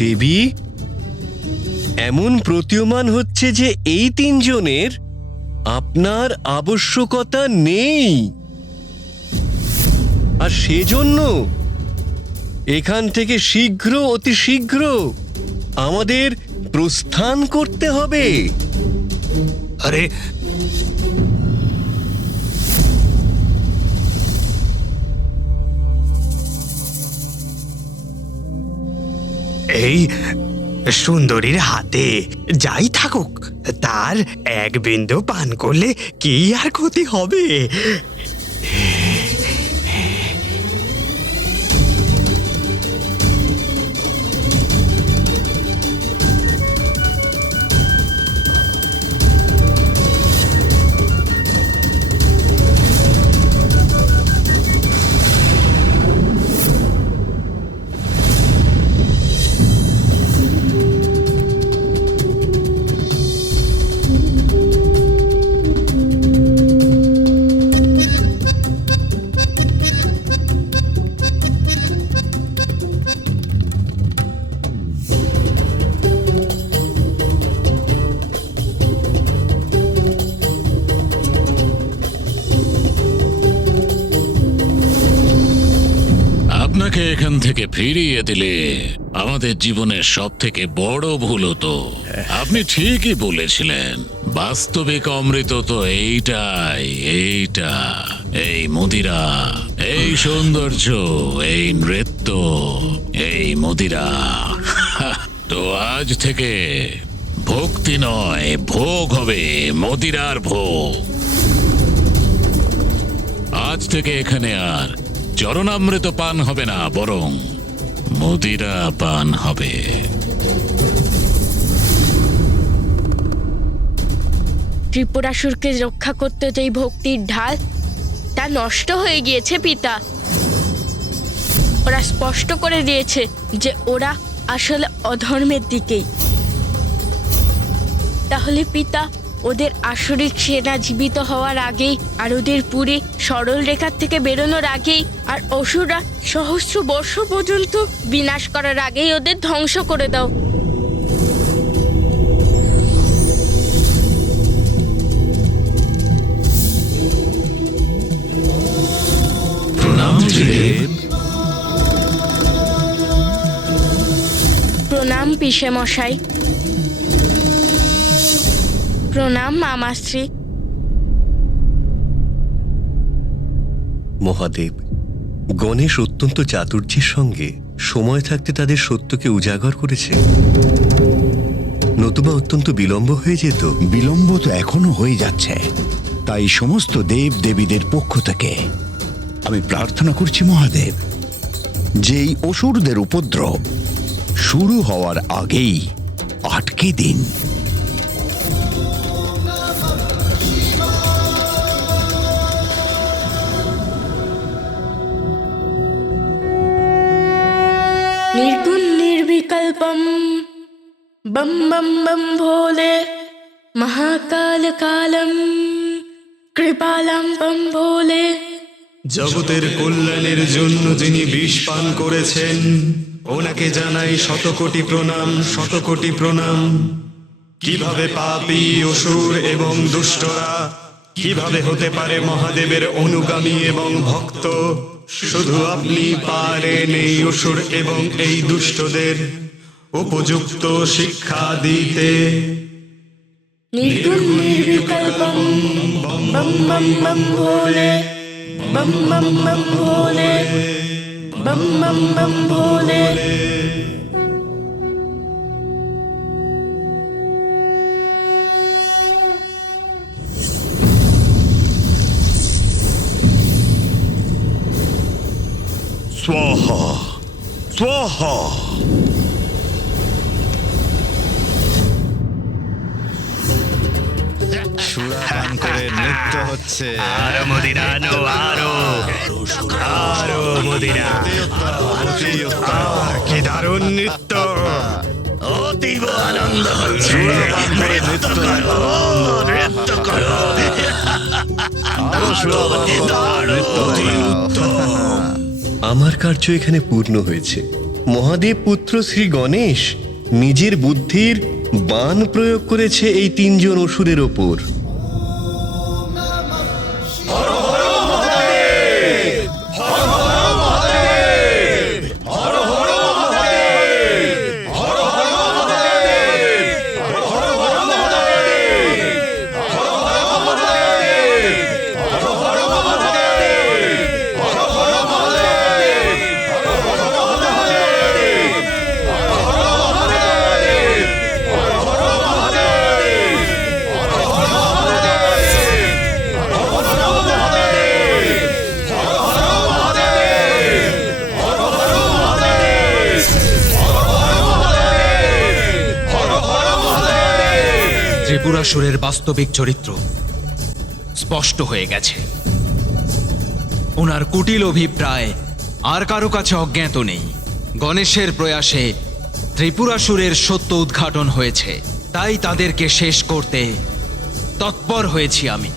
দেবী, এমন প্রতীয়মান হচ্ছে যে এই তিনজনের আপনার আবশ্যকতা নেই, আর সেজন্য এখান থেকে শীঘ্র, অতি শীঘ্র আমাদের প্রস্থান করতে হবে। আরে এই সুন্দরীর হাতে যাই থাকুক, তার এক বিন্দু পান করলে কি আর ক্ষতি হবে? আপনাকে এখান থেকে ফিরিয়ে দিলে আমাদের জীবনের সব থেকে বড় ভুল হতো। আপনি ঠিকই বলেছিলেন, বাস্তবিক অমৃত তো এইটা, এই মদিরা, এই সৌন্দর্য, এই নৃত্য, এই মদিরা। তো আজ থেকে ভক্তি নয়, ভোগ হবে, মদিরার ভোগ। আজ থেকে এখানে আর চরণামৃত পান হবে না, বরং মদিরা পান হবে। ত্রিপুরাসুরকে রক্ষা করতে যেই ভক্তির ঢাল, তা নষ্ট হয়ে গিয়েছে পিতা। ওরা স্পষ্ট করে দিয়েছে যে ওরা আসলে অধর্মের দিকেই। তাহলে পিতা, ওদের আসরিক সেনা জীবিত হওয়ার আগেই, আর ওদের পুরী সরল রেখার থেকে বেরোনোর আগেই, আর অসুররা সহস্র বর্ষ পর্যন্ত বিনাশ করার আগেই ওদের ধ্বংস করে দাও। প্রণাম পিসে মশাই। প্রণাম মামাশ্রী। মহাদেব, গণেশ অত্যন্ত চাতুর্যের সঙ্গে সময় থাকতে তাদের সত্যকে উজাগর করেছে, নতুবা অত্যন্ত বিলম্ব হয়ে যেত। বিলম্ব তো এখনো হয়ে যাচ্ছে। তাই সমস্ত দেব দেবীদের পক্ষ থেকে আমি প্রার্থনা করছি মহাদেব, যে এই অসুরদের উপদ্রব শুরু হওয়ার আগেই আটকে দিন। निर्गुण निर्विकल्पम बम बम बम भोले, महाकाल कालम कृपालम बम भोले। জগতের কল্যাণের জন্য যিনি বিষ পান করেছেন, ওনাকে জানাই শতকোটি প্রণাম, শতকোটি প্রণাম। কিভাবে পাপী, অসুর এবং দুষ্টরা কিভাবে হতে পারে মহাদেবের অনুগামী এবং ভক্ত, শুধু আপনি পারেন এই অসুর এবং এই দুষ্টদের উপযুক্ত শিক্ষা দিতে। निर्गुण निर्विकल्पम बम बम बम भोले, बम बम बम भोले, बम बम बम भोले। स्वाहा स्वाहा। সুরাপান করে নৃত্য হচ্ছে। আরো মদিরা, আরো আরো মদিরা। কি দারুণ নৃত্য, অতীব আনন্দ হচ্ছে। নৃত্য করো। আমার কার্য এখানে পূর্ণ হয়েছে। মহাদেব পুত্র শ্রী গণেশ নিজের বুদ্ধির বাণ প্রয়োগ করেছে এই তিনজন অসুরের ওপর। ত্রিপুরাসুরের বাস্তবিক চরিত্র স্পষ্ট হয়ে গেছে। ওনার কুটিল অভিপ্রায় আর কারো কাছে অজ্ঞাত নেই। গণেশের প্রয়াসে ত্রিপুরাসুরের সত্য উদ্ঘাটন হয়েছে, তাই তাদেরকে শেষ করতে তৎপর হয়েছি আমি।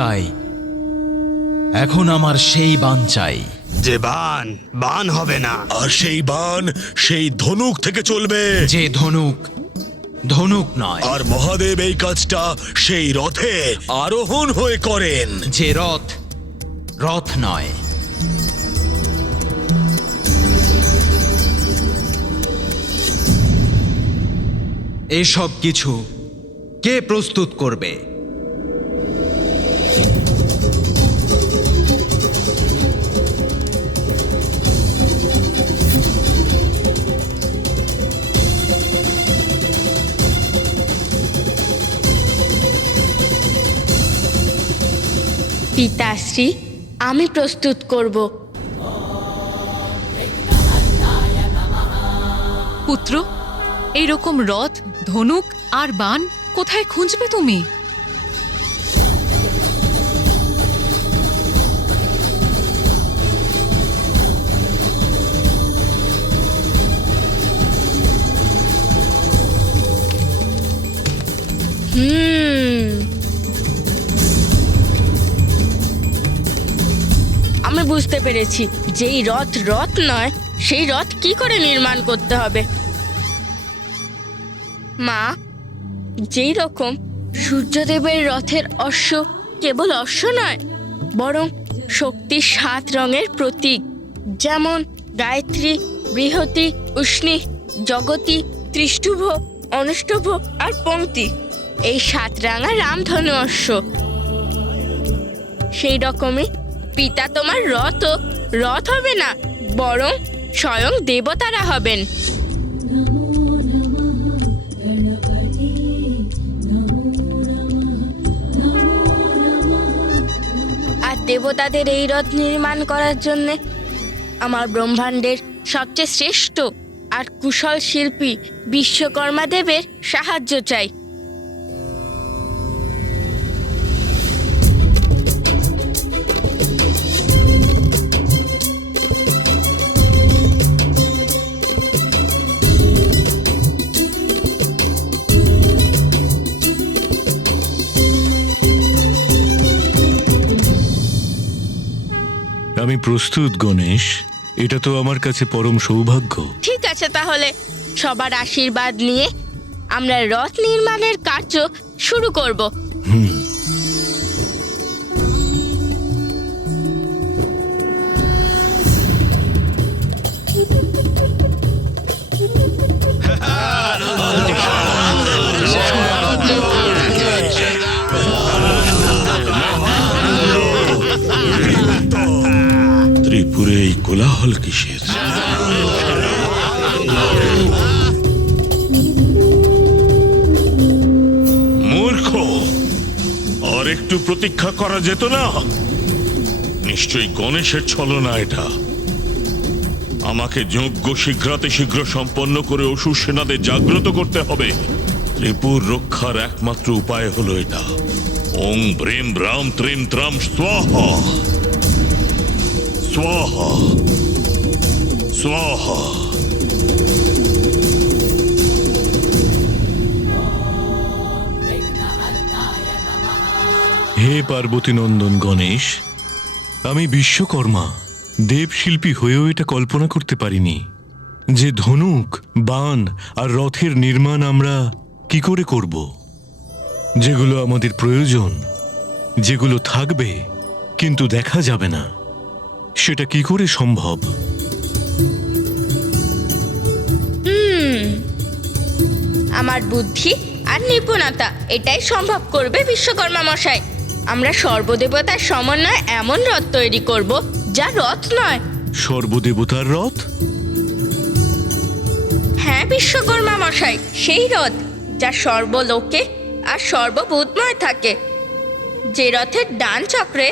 তাই এখন আমার সেই বাণ চাই। যে বান হবে না। আর সেই বাণ সেই ধনুক থেকে চলবে, যে ধনুক ধনুক নয়। আর মহাদেব এই কাজটা সেই রথে আরোহণ হয়ে করেন, যে রথ রথ নয়। এসব কিছু কে প্রস্তুত করবে? পিতাশ্রী, আমি প্রস্তুত করব। পুত্র, এইরকম রথ, ধনুক আর বাণ কোথায় খুঁজবে তুমি? আমি বুঝতে পেরেছি, যেই রথ রথ নয় সেই রথ কি করে নির্মাণ করতে হবে। মা, যেই রকম সূর্যদেবের রথের অশ্ব কেবল অশ্ব নয়, বরং শক্তির 7 রঙের প্রতীক, যেমন গায়ত্রী, বৃহতি, উষ্ণী, জগতী, ত্রিষ্টুভ, অনুষ্টুভ আর পংক্তি, এই 7 রাঙা রামধনু অশ্ব। সেই রকমই পিতা তোমার রথ হবে না, বরং স্বয়ং দেবতারা হবেন। আর দেবতাদের এই রথ নির্মাণ করার জন্য আমার ব্রহ্মাণ্ডের সবচেয়ে শ্রেষ্ঠ আর কুশল শিল্পী বিশ্বকর্মা দেবের সাহায্য চাই। আমি প্রস্তুত গণেশ, এটা তো আমার কাছে পরম সৌভাগ্য। ঠিক আছে, তাহলে সবার আশীর্বাদ নিয়ে আমরা রথ নির্মাণের কার্য শুরু করব। ত্রিপুরে এই কোলাহল কিসের? মূর্খ, আর একটু প্রতীক্ষা করা যেত না? নিশ্চয়ই গণেশের ছলনা এটা। আমাকে যজ্ঞ শীঘ্রাতে শীঘ্র সম্পন্ন করে অসুর সেনাদের জাগ্রত করতে হবে। ত্রিপুর রক্ষার একমাত্র উপায় হলো এটা। ওং ব্রেম ব্রাম ত্রিম ত্রাম স্বাহা স্বাহা। স্বাহা। হে পার্বতী নন্দন গণেশ, আমি বিশ্বকর্মা দেবশিল্পী হয়েও এটা কল্পনা করতে পারিনি যে ধনুক, বাণ আর রথের নির্মাণ আমরা কি করে করব। যেগুলো আমাদের প্রয়োজন, যেগুলো থাকবে কিন্তু দেখা যাবে না, সেটা কি করে সম্ভব? আমার বুদ্ধি আর নিপুণতা এটাই সম্ভব করবে বিশ্বকর্মা মশাই। আমরা সর্বদেবতার সমন্বয়ে এমন রথ তৈরি করব যা রথ নয়। সর্বদেবতার রথ? হ্যাঁ বিশ্বকর্মা মশাই, সেই রথ যা সর্বলোকে আর সর্বভূতময় থাকে, যে রথের ডান চক্রে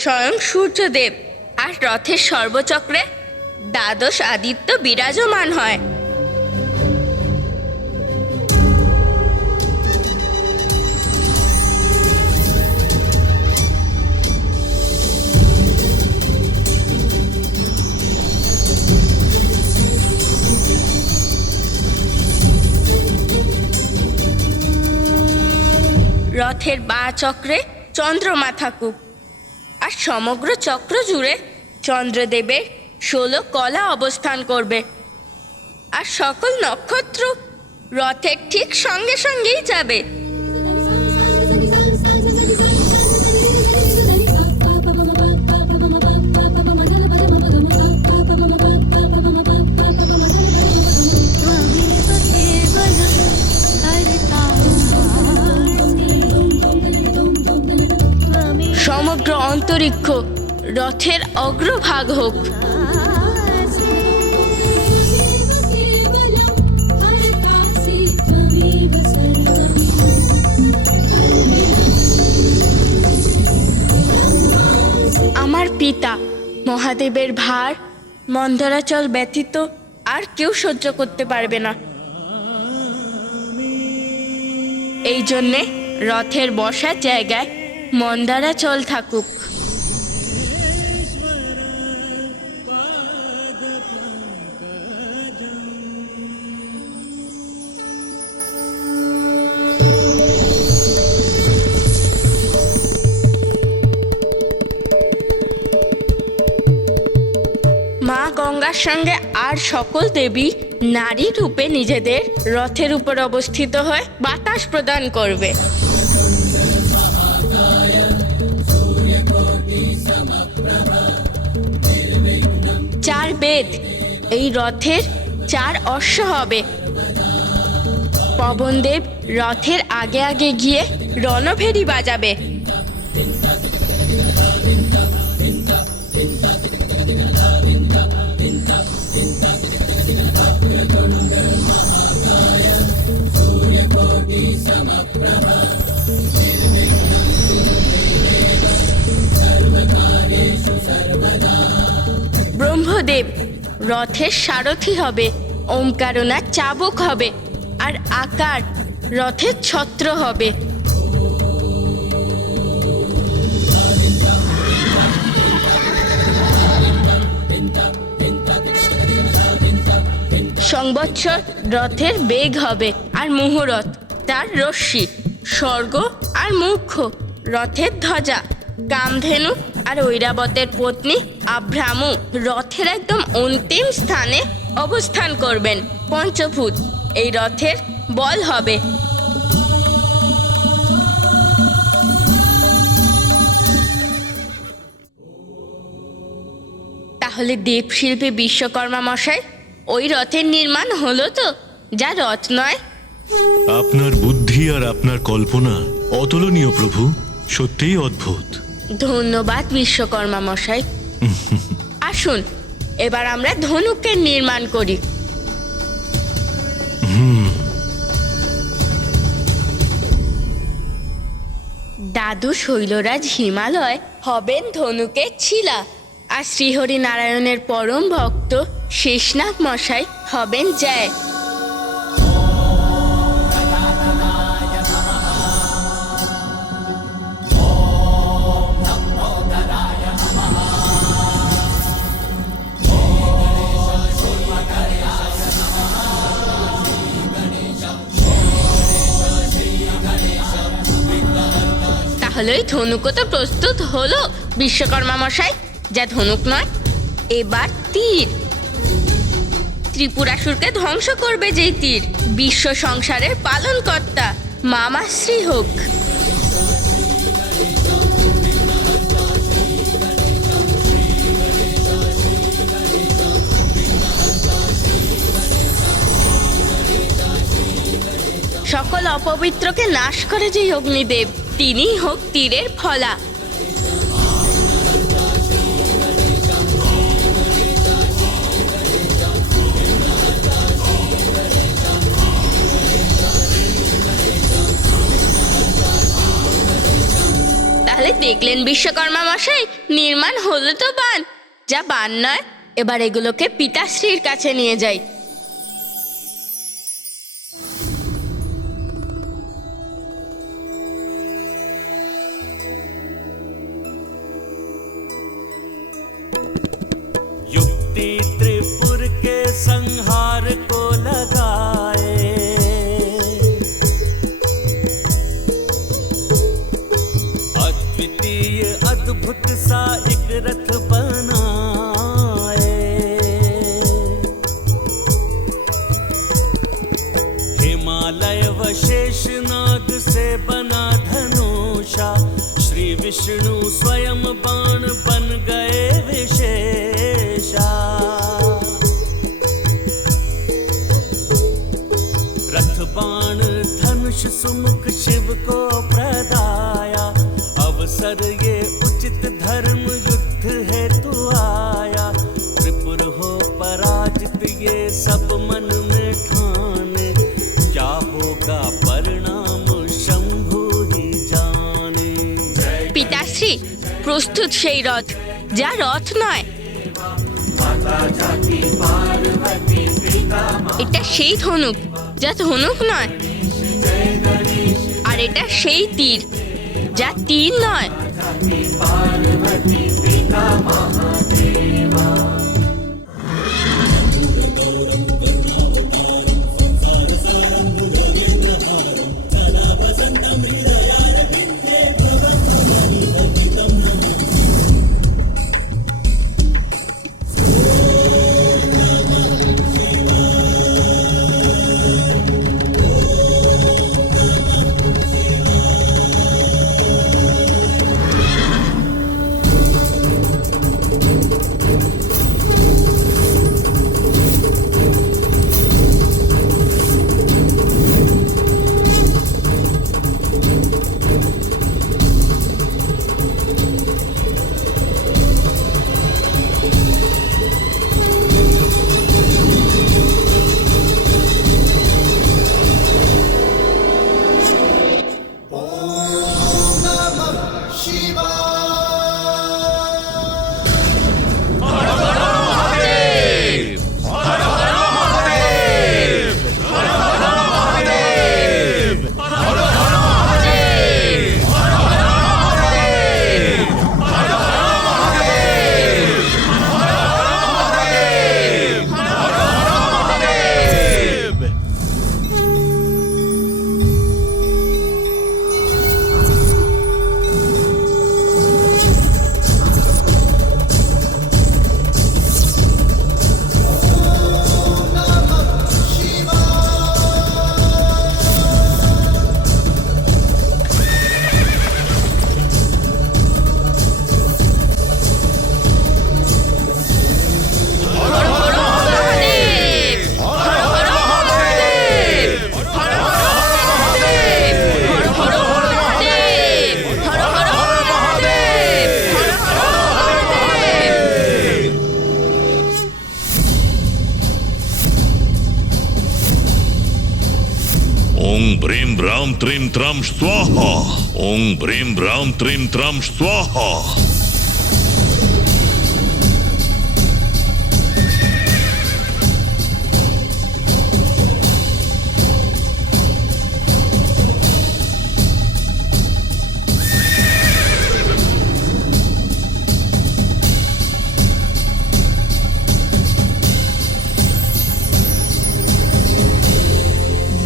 স্বয়ং সূর্যদেব আর রথের সর্বচক্রে দ্বাদশ আদিত্য বিরাজমান হয়। রথের বাঁ চক্রে চন্দ্রমা থাকুক, আর সমগ্র চক্র জুড়ে চন্দ্রদেবের 16 কলা অবস্থান করবে, আর সকল নক্ষত্র রথের ঠিক সঙ্গে সঙ্গেই যাবে। সমগ্র অন্তরিক্ষ রথের অগ্রভাগ হোক। আমার পিতা মহাদেবের ভার মন্দরাচল ব্যতীত আর কেউ সহ্য করতে পারবে না। এই জন্যে রথের বসার জায়গায় মন্দারাচল থাকুক। মা গঙ্গার সঙ্গে আর সকল দেবী নারী রূপে নিজেদের রথের উপর অবস্থিত হয়ে বাতাস প্রদান করবে। চার বেদ এই রথের 4 অশ্ব হবে। পবনদেব রথের আগে আগে গিয়ে রণভেরি বাজাবে। ব্রহ্মদেব রথের সারথি হবে, ওমকারনার চাবুক হবে, আর আকার রথের ছত্র হবে। সংবৎসর রথের বেগ হবে, আর মুহূর্ত তার রশ্মি। স্বর্গ আর মুখ্য রথের ধ্বজা। কামধেনু আর ঐরাবতের পত্নী আভ্রামু রথের একদম অন্তিম স্থানে অবস্থান করবেন। পঞ্চভূত এই রথের বল হবে। তাহলে দেবশিল্পী বিশ্বকর্মা মশাই, ওই রথের নির্মাণ হলো তো, যা রথ নয়। আপনার বুদ্ধি আর আপনার কল্পনা অতুলনীয় প্রভু, সত্যিই অদ্ভুত। ধন্যবাদ বিশ্বকর্মা মশাই। আসুন এবার আমরা ধনুকের নির্মাণ করি। দাদু শৈলরাজ হিমালয় হবেন ধনুকের ছিলা, আর শ্রীহরি নারায়ণের পরম ভক্ত শেষনাগ মশাই হবেন জয়। তাহলে ওই ধনুকও তো প্রস্তুত হলো বিশ্বকর্মা মশাই, যা ধনুক নয়। এবার তীর, ত্রিপুরাসুরকে ধ্বংস করবে যেই তীর, বিশ্ব সংসারের পালনকর্তা মামাশ্রী হোক। সকল অপবিত্রকে নাশ করে যেই অগ্নিদেব, তিনিই হোক তীরের ফলা। তাহলে দেখলেন বিশ্বকর্মা মশাই, নির্মাণ হলো তো বান, যা বান নয়। এবার এগুলোকে পিতাশ্রীর কাছে নিয়ে যাই। युक्ति त्रिपुर के संहार को लगाए, अद्वितीय अद्भुत सा एक रथ बनाए, हिमालय व शेषनाग से बना धनुषा, श्री विष्णु स्वयं बाण बन गए विशेषा। रथ बाण धनुष सुमुख शिव को प्रदाया, अवसर ये उचित धर्म युद्ध हेतु आया। त्रिपुर हो पराजित ये सब मन में ठाने, क्या होगा परिणाम शंभु ही जाने। পিতাশ্রী, প্রস্তুত সেই রথ, যা রথ নয়। এটা সেই ধনুক, যা ধনুক নয়। আর এটা সেই তীর, যা তীর নয়। ब्रीं ब्रां त्रीं त्रां स्वाहा। ओं ब्रीं ब्रां त्रीं त्रां स्वाहा।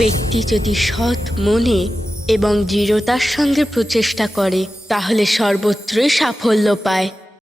ব্যক্তি যদি সৎ মনে এবং দৃঢ়তার সঙ্গে প্রচেষ্টা করে তাহলে সর্বত্রই সাফল্য পায়।